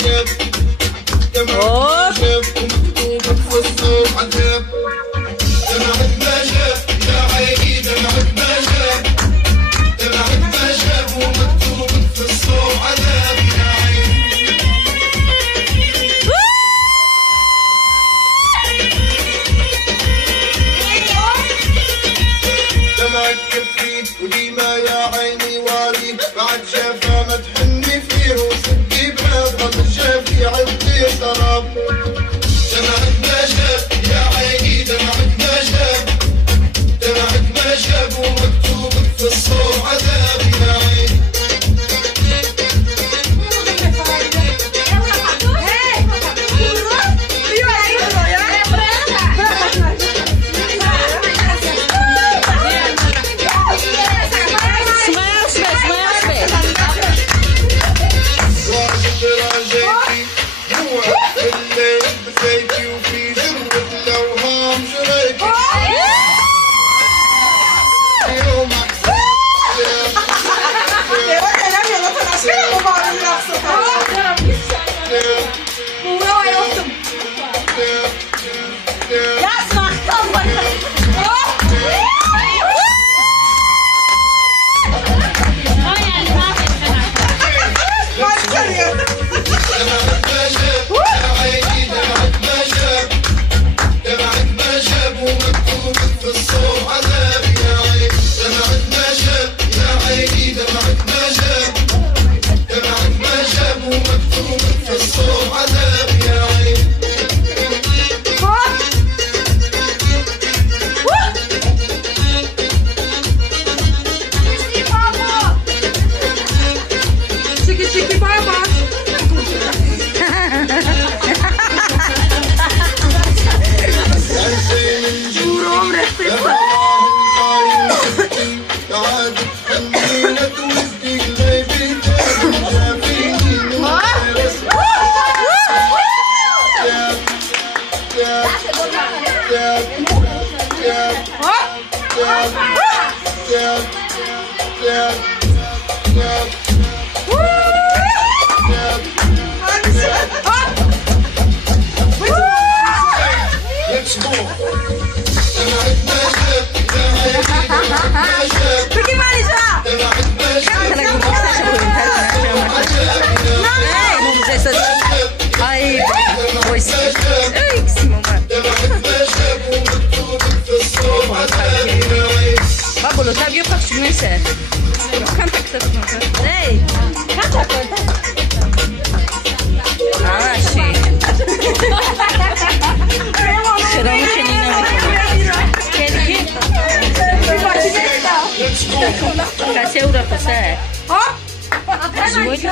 جاب دمعة جاب ومكتوب في الصوب عذاب دمعة ما جاب يا عيني دمعة ما جاب دمعة ما جاب ومكتوب في الصوب عذاب يا عيني دمعة كفيت وديما يا عيني والي بعد شافها ما تحني فيه وسدي بهذا الشافي عندي شراب دمعة ما جاب يا عيني دمعة ما جاب دمعة ما جاب ومكتوب في الصوب عذاب يا عيني بثيتي وفي جروة الأوهام جريتي يومك Babo, lo sabio pa przyniesie. Kanta chcesz może? Ej! Kanta kanta! A, sì. C'era un cenino. Che dici? 10 euro cos'è? Vuoi che